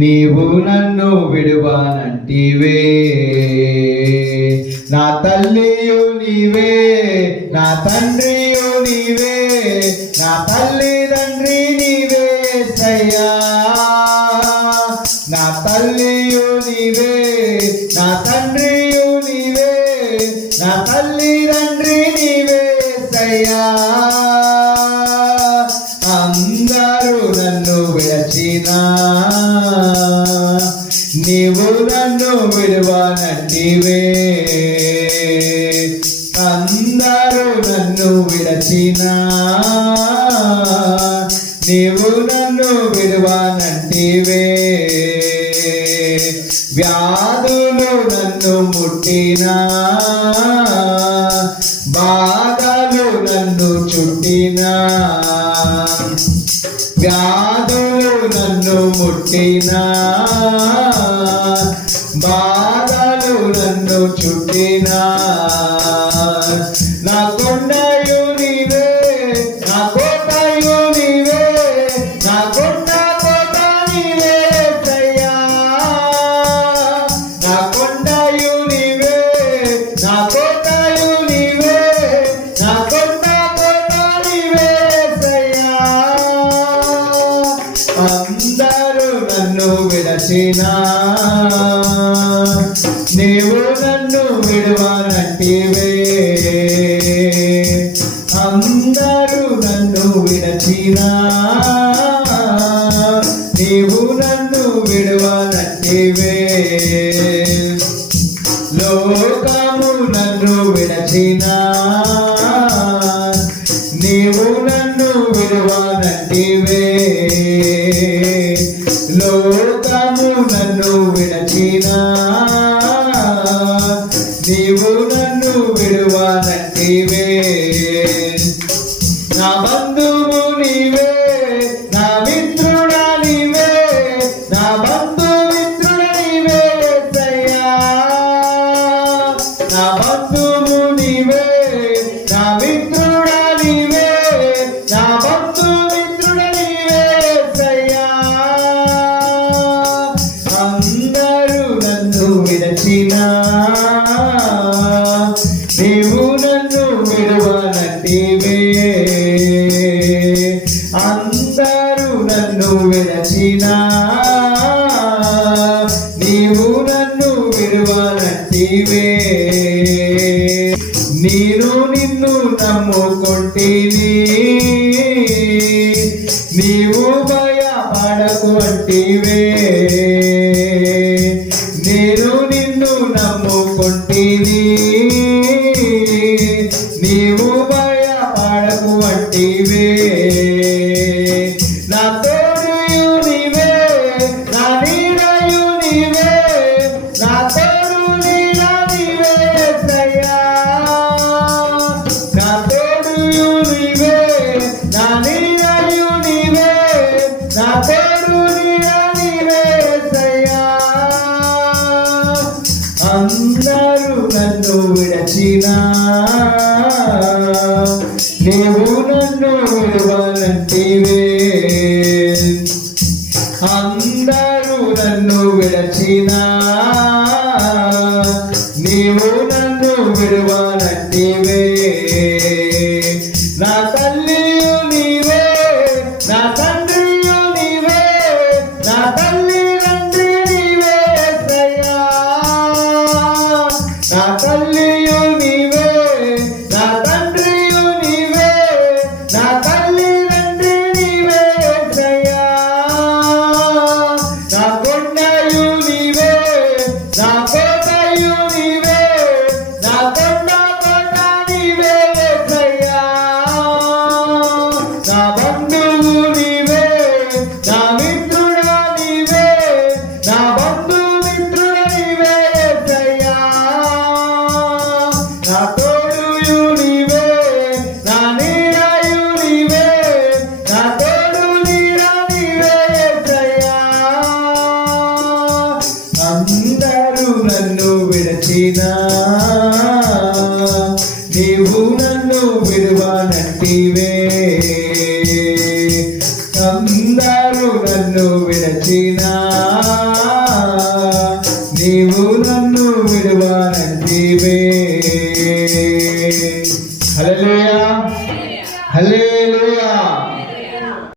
నీవు నన్ను విడువనంటివే, నా తల్లియు నీవే, నా తండ్రియు నీవే, నా తల్లిదండ్రి నీవే సయ్యా. నా తల్లియు నీవే, నా తండ్రియు నీవే, నా తల్లిదండ్రి నీవే సయ్యా. అందరూ నన్ను విడచినా నీవు నన్ను విడువనంటివే, అందరూ నన్ను విడచినా నీవు నన్ను విడువనంటివే. వ్యాధులు నన్ను ముట్టినా, బాధలు నన్ను చుట్టినా, వ్యాధులు నన్ను ముట్టినా, బాధలు నన్ను చుట్టినా, నా కొండయు నీవే, నా కోటయు నీవే, నా కొండ కోట నీవే సయ్యా. నా కొండయు నీవే, నా కోటయు నీవే, నా కొండ కోట నీవే సయ్యా. అందరూ నన్ను విడచినా నీవు నన్ను విడువనంటివే, అందరూ నన్ను విడచినా నీవు నన్ను విడువనంటివే. లోకము నన్ను విడచినా నీవు నన్ను విడువనంటివే, లోకము నన్ను విడచినా నీవు నన్ను విడువనంటివే. నా బంధువు నీవే, నా మిత్రుడా నీవే, నా బంధు మిత్రుడ నీవే సయ్యా. నా బంధువు నీవే, నా మిత్రుడా నీవే, నా బంధు మిత్రుడ నీవే సయ్యా. అందరూ నన్ను విడచినా నీవు నన్ను విడువనంటివే, అందరూ నన్ను విడచినా నీవు నన్ను విడువనంటివే. నేను నిన్ను నమ్ముకొంటిని, నీవు భయపడకు అంటివే. నేను నిన్ను నమ్ముకొంటిని, నీవు భయపడకు అంటివే. నా తోడుయు నీవే, నా నీడయు నీవే, నా తోడు నీడ నీవే సయ్యా. నా తోడుయు నీవే, నా నీడయు నీవే, నా తోడు నీడ నీవే సయ్యా. అందరూ నన్ను విడచినా నీవు నన్ను విడువనంటివే, అందరూ నన్ను విడచినా నీవు నన్ను విడువనంటివే. నా తల్లియు నీవే, నా తండ్రియు నీవే, నా తల్లిదండ్రి నీవే సయ్యా. నా తల్లియు నీవే, నా తండ్రియు నీవే, నా తల్లిదండ్రి నీవే సయ్యా. నా కొండయు నీవే, నా కోటయు నీవే, నా కొండ కోట నీవే సయ్యా. నా బంధువు నీవే, నా మిత్రుడా నీవే, నా బంధు మిత్రుడ నీవే సయ్యా. నా తోడుయు నీవే, నా నీడయు నీవే, నా తోడు నీడ నీవే సయ్యా. అందరూ నన్ను విడచినా నీవు నన్ను విడువనంటివే. అందరూ నన్ను విడచినా నీవు నన్ను విడువనంటివే. హల్లెలూయా హల్లెలూయా.